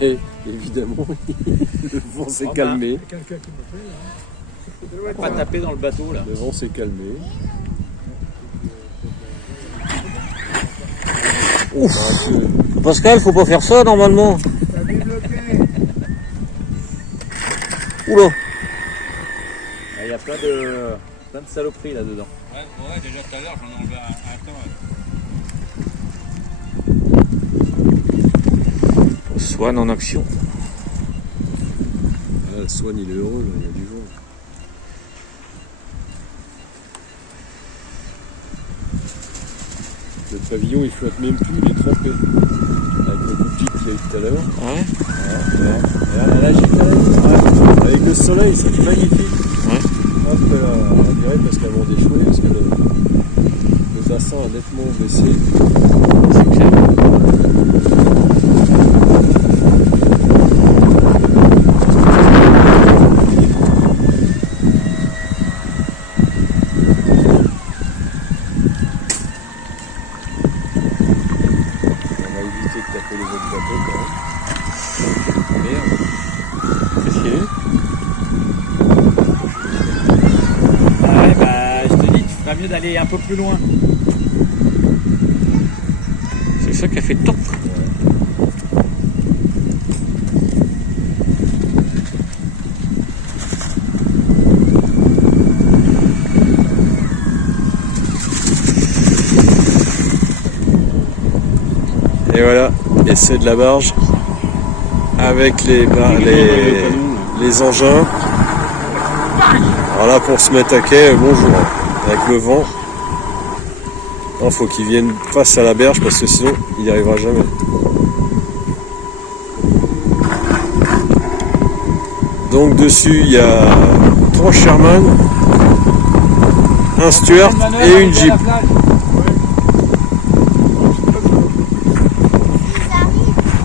Évidemment, le vent s'est calmé. Quelqu'un qui me fait, Pas taper dans le bateau là. Le vent s'est calmé. Ouf. Pascal, faut pas faire ça normalement. Oula. Il y a plein de saloperies là-dedans. Ouais, déjà tout à l'heure, j'en ai enlevé un temps. Swan en action. Ah, le Swan, il est heureux, là, il y a du vent. Le pavillon, il flotte même plus, il est trempé. Avec le coup de jeep qu'il y a eu tout à l'heure. Ouais. Là, j'étais là. Avec le soleil, c'est magnifique. Ouais. Hop, là, on dirait parce qu'avant d'échouer, parce que le bassin a nettement baissé. C'est clair. On va éviter de taper les autres bateaux quand même. Merde. Qu'est-ce qu'il y a eu? Ouais, bah, je te dis, tu feras mieux d'aller un peu plus loin. C'est ça qui a fait toc. Et voilà, essai de la barge avec les engins. Alors là, pour se mettre à quai, bonjour, avec le vent. Il faut qu'il vienne face à la berge parce que sinon il n'y arrivera jamais. Donc dessus il y a 3 Sherman, un Stuart et une Jeep.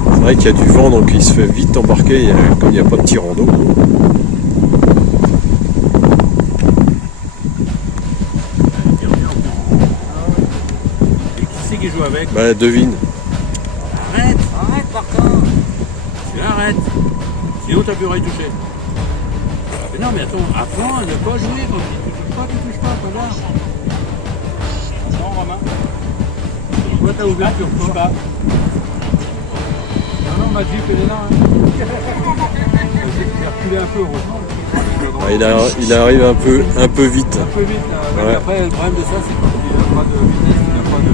C'est vrai qu'il y a du vent donc il se fait vite embarquer comme il n'y a pas de petit rando. Qui joue avec? Bah devine. Arrête Martin. Arrête. Sinon ta pu y toucher. Mais non mais attends, apprends à ne pas jouer quand tu touches pas, pas là. Non Romain. Toi t'as ouvert, tu touches pas. Non, ma Jeep elle est là. J'ai reculé un peu heureusement. Ah, il arrive un peu vite. Un peu vite là. Ouais. Après le problème de ça c'est qu'il n'y a pas de vitesse, il n'y a pas de.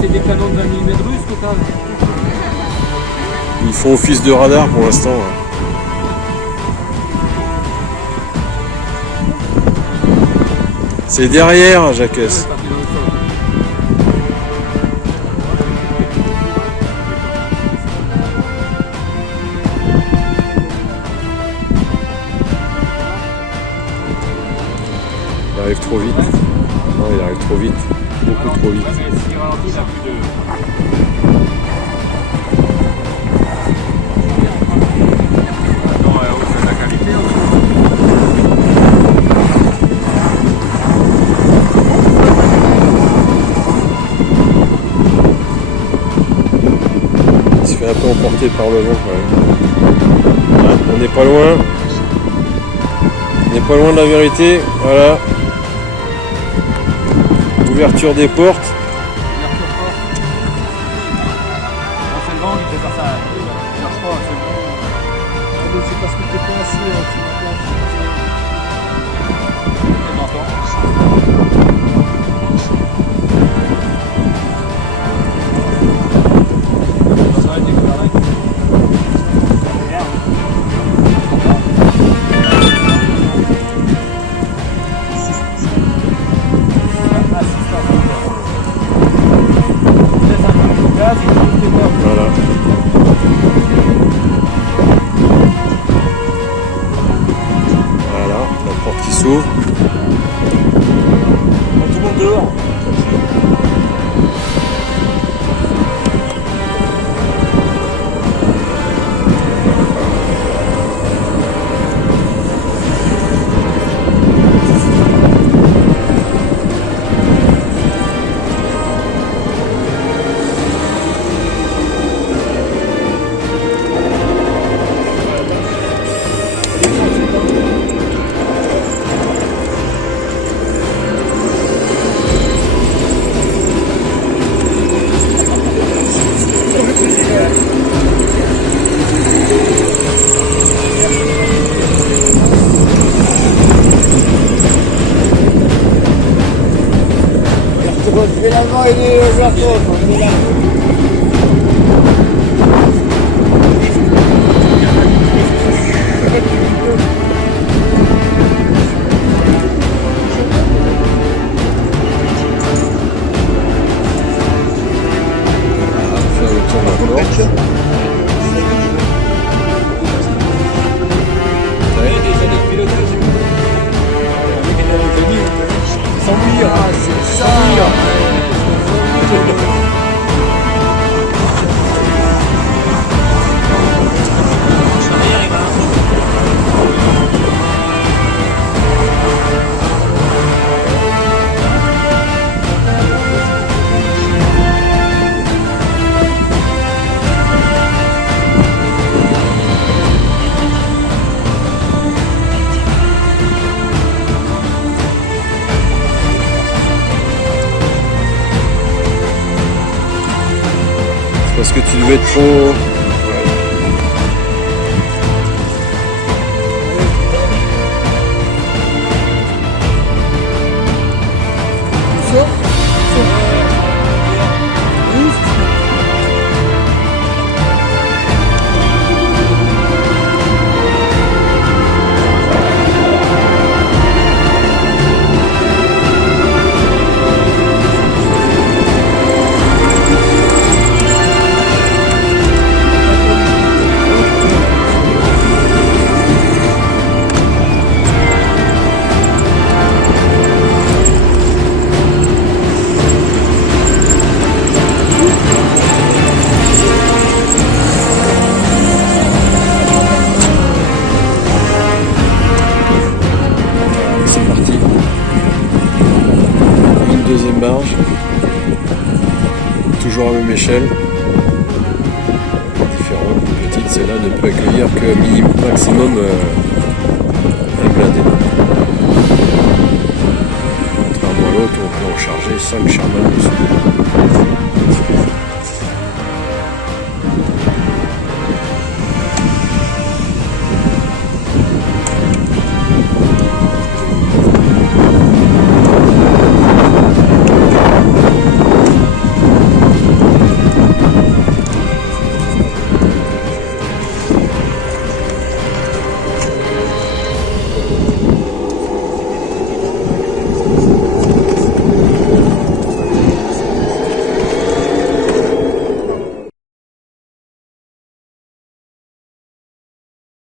C'est des canons de 20 mm russes que t'as. Ils font office de radar pour l'instant. Ouais. C'est derrière, Jacques. Il arrive trop vite. Non, il arrive trop vite. Beaucoup trop vite. Il se fait un peu emporter par le vent quand même. Ah, on n'est pas loin. On n'est pas loin de la vérité. Voilà. Ouverture des portes. C'est le vent qui fait pas ça. Il marche pas, c'est bon. c'est parce que t'es pas assez. Voilà. Voilà, la porte qui s'ouvre. Normalement, il est vers toi, il est là. Faire le tour de la porte. Parce que tu devais être trop... C'est parti. Une deuxième barge. Toujours à la même échelle. Différente, plus petite, celle-là ne peut accueillir que maximum un blindé. Contrairement à l'autre, on peut en charger 5 charmants dessus.